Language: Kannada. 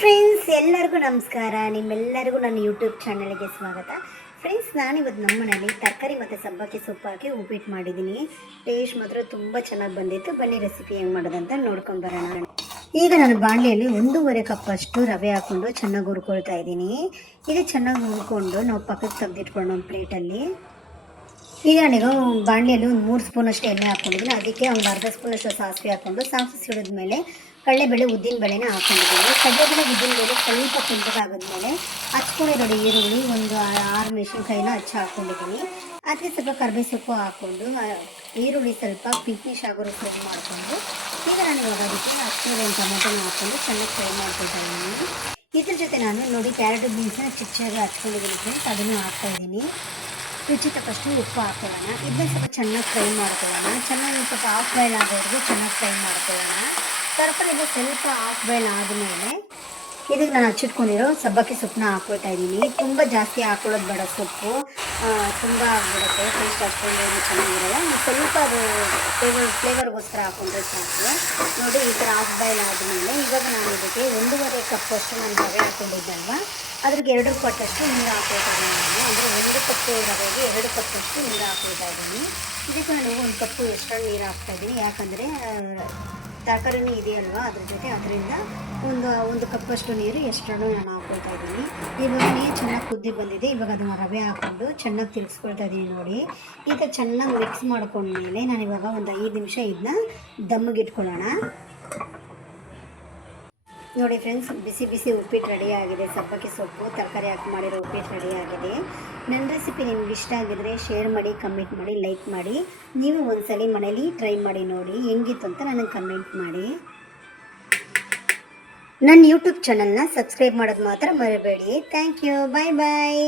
ಫ್ರೆಂಡ್ಸ್, ಎಲ್ಲರಿಗೂ ನಮಸ್ಕಾರ. ನಿಮ್ಮೆಲ್ಲರಿಗೂ ನನ್ನ ಯೂಟ್ಯೂಬ್ ಚಾನಲ್ಗೆ ಸ್ವಾಗತ. ಫ್ರೆಂಡ್ಸ್, ನಾನಿವತ್ತು ನಮ್ಮ ಮನೇಲಿ ತರಕಾರಿ ಮತ್ತು ಸಬ್ಬಕ್ಕಿ ಸೊಪ್ಪು ಹಾಕಿ ಉಪ್ಪಿಟ್ಟು ಮಾಡಿದ್ದೀನಿ. ಟೇಸ್ಟ್ ಮಾತ್ರ ತುಂಬ ಚೆನ್ನಾಗಿ ಬಂದಿತ್ತು. ಬನ್ನಿ ರೆಸಿಪಿ ಹೆಂಗೆ ಮಾಡೋದಂತ ನೋಡ್ಕೊಂಡು ಬರೋಣ. ಈಗ ನಾನು ಬಾಣಲೆಯಲ್ಲಿ 1.5 ಕಪ್ಪಷ್ಟು ರವೆ ಹಾಕ್ಕೊಂಡು ಚೆನ್ನಾಗಿ ಹುರ್ಕೊಳ್ತಾ ಇದ್ದೀನಿ. ಈಗ ಚೆನ್ನಾಗಿ ಹುರ್ಕೊಂಡು ನಾವು ಪಕ್ಕಕ್ಕೆ ತೆಗೆದಿಟ್ಕೊಳ್ಳೋಣ ಒಂದು ಪ್ಲೇಟಲ್ಲಿ. ಈಗ ನಾನೀಗ ಬಾಣಲೆಯಲ್ಲಿ ಒಂದು 3 ಸ್ಪೂನಷ್ಟು ಎಣ್ಣೆ ಹಾಕ್ಕೊಂಡಿದ್ದೀನಿ. ಅದಕ್ಕೆ ಒಂದು ಅರ್ಧ ಸ್ಪೂನಷ್ಟು ಸಾಸಿವೆ ಹಾಕ್ಕೊಂಡು ಸಾಸಿವೆ ಸಿಡಿದ ಮೇಲೆ ಕಡಲೆಬೇಳೆ ಉದ್ದಿನಬೇಳೆನ ಹಾಕ್ಕೊಂಡಿದ್ದೀನಿ. ಕಡಲೆಬೇಳೆ ಉದ್ದಿನಬೇಳೆ ಸ್ವಲ್ಪ ಕೆಂಪಗಾಗಿದ್ಮೇಲೆ ಹಚ್ಕೊಂಡಿರೋ ಈರುಳ್ಳಿ ಒಂದು 6 ಮೆಣಸಿನ್ಕಾಯಿನ ಹಾಕ್ಕೊಂಡಿದ್ದೀನಿ. ಅದಕ್ಕೆ ಸ್ವಲ್ಪ ಕರ್ಬೇವು ಸೊಪ್ಪು ಹಾಕ್ಕೊಂಡು ಈರುಳ್ಳಿ ಸ್ವಲ್ಪ ಪಿಂಕಿಶ್ ಆಗೋರು ಫ್ರೈ ಮಾಡಿಕೊಂಡು ಈಗ ನಾನು ಇವಾಗ ಅದಕ್ಕೆ ಹಚ್ಕೊಂಡಿರೋ ಟೊಮೆಟೊನ ಹಾಕ್ಕೊಂಡು ಚೆನ್ನಾಗಿ ಫ್ರೈ ಮಾಡ್ಕೊಳ್ತಾ ಇದ್ದೀನಿ. ಇದ್ರ ಜೊತೆ ನಾನು ನೋಡಿ ಕ್ಯಾರೆಟ್ ಬೀನ್ಸ್ನ ಚಿಕ್ಕದಾಗಿ ಹಚ್ಕೊಂಡಿದ್ದೀನಿ ಫ್ರೆಂಡ್ಸ್, ಅದನ್ನು ಹಾಕ್ತಾಯಿದ್ದೀನಿ. ರುಚಿ ತಕ್ಕಷ್ಟು ಉಪ್ಪು ಹಾಕೊಳ್ಳೋಣ. ಇದನ್ನ ಸ್ವಲ್ಪ ಚೆನ್ನಾಗಿ ಫ್ರೈ ಮಾಡ್ಕೊಳ್ಳೋಣ. ಚೆನ್ನಾಗಿ ಸ್ವಲ್ಪ ಹಾಫ್ ಬಾಯ್ಲ್ ಆಗೋವರೆಗೂ ಚೆನ್ನಾಗಿ ಫ್ರೈ ಮಾಡ್ಕೊಳ್ಳೋಣ. ತರಕಾರಿ ಇದು ಸ್ವಲ್ಪ ಹಾಫ್ ಬಾಯ್ಲ್ ಆದಮೇಲೆ ಇದಕ್ಕೆ ನಾನು ಹಚ್ಚಿಟ್ಕೊಂಡಿರೋ ಸಬ್ಬಕ್ಕಿ ಸೊಪ್ಪನ್ನ ಹಾಕ್ಕೊಳ್ತಾ ಇದ್ದೀನಿ. ತುಂಬ ಜಾಸ್ತಿ ಹಾಕೊಳ್ಳೋದು ಬೇಡ, ಸೊಪ್ಪು ತುಂಬ ಆಗಿಬಿಡುತ್ತೆ, ಟೇಸ್ಟ್ ಹಾಕ್ಕೊಂಡು ಚೆನ್ನಾಗಿರಲ್ಲ. ಸ್ವಲ್ಪ ಅದು ಫ್ಲೇವರ್ಗೋಸ್ಕರ ಹಾಕ್ಕೊಂಡ್ರೆ ಸಾಕು. ನೋಡಿ ಈ ಥರ ಹಾಫ್ ಬಾಯ್ಲ್ ಆದಮೇಲೆ ಇವಾಗ ನಾನು ಇದಕ್ಕೆ 1.5 ಕಪ್ಪಷ್ಟು ನಾನು ರವೆ ಹಾಕ್ಕೊಂಡಿದ್ದಲ್ವ, ಅದ್ರಿಗೆ 2 ಪಟ್ಟಷ್ಟು ನೀರು ಹಾಕ್ಕೊಳ್ತಾ ಇದ್ದೀನಿ. ಅಂದರೆ 1 ಕಪ್ಪು ರವೆಗೆ 2 ಕಪ್ಪಷ್ಟು ನೀರು ಹಾಕ್ಕೊಳ್ತಾ ಇದ್ದೀನಿ. ಇದಕ್ಕೆ ನಾನು 1 ಕಪ್ಪು ಎಕ್ಸ್ಟ್ರಾ ನೀರು ಹಾಕ್ತಾಯಿದ್ದೀನಿ. ಯಾಕಂದರೆ ತರಕಾರಿನೂ ಇದೆಯಲ್ವ, ಅದ್ರ ಜೊತೆ ಅದರಿಂದ ಒಂದು ಕಪ್ಪಷ್ಟು ನೀರು ಎಕ್ಸ್ಟ್ರಾನು ನಾನು ಹಾಕ್ಕೊಳ್ತಾ ಇದ್ದೀನಿ. ಇವಾಗ ನೀರು ಚೆನ್ನಾಗಿ ಕುದ್ದಿ ಬಂದಿದೆ. ಇವಾಗ ಅದನ್ನು ರವೆ ಹಾಕ್ಕೊಂಡು ಚೆನ್ನಾಗಿ ತಿರ್ಗಿಸ್ಕೊಳ್ತಾ ಇದ್ದೀನಿ. ನೋಡಿ ಈಗ ಚೆನ್ನಾಗಿ ಮಿಕ್ಸ್ ಮಾಡ್ಕೊಂಡ್ಮೇಲೆ ನಾನು ಇವಾಗ ಒಂದು 5 ನಿಮಿಷ ಇದನ್ನ ದಮ್ಮಿಗೆ ಇಟ್ಕೊಳ್ಳೋಣ. ನೋಡಿ ಫ್ರೆಂಡ್ಸ್, ಬಿಸಿ ಬಿಸಿ ಉಪ್ಪಿಟ್ಟು ರೆಡಿಯಾಗಿದೆ. ಸಬ್ಬಕ್ಕಿ ಸೊಪ್ಪು ತರಕಾರಿ ಹಾಕಿ ಮಾಡಿರೋ ಉಪ್ಪಿಟ್ಟು ರೆಡಿಯಾಗಿದೆ. ನನ್ನ ರೆಸಿಪಿ ನಿಮ್ಗೆ ಇಷ್ಟ ಆಗಿದ್ರೆ ಶೇರ್ ಮಾಡಿ, ಕಮೆಂಟ್ ಮಾಡಿ, ಲೈಕ್ ಮಾಡಿ. ನೀವು ಒಂದ್ಸಲಿ ಮನೇಲಿ ಟ್ರೈ ಮಾಡಿ ನೋಡಿ ಹೆಂಗಿತ್ತು ಅಂತ ನನಗೆ ಕಮೆಂಟ್ ಮಾಡಿ. ನನ್ನ ಯೂಟ್ಯೂಬ್ ಚಾನಲ್ನ ಸಬ್ಸ್ಕ್ರೈಬ್ ಮಾಡೋದು ಮಾತ್ರ ಮರಿಬೇಡಿ. Thank you. Bye bye.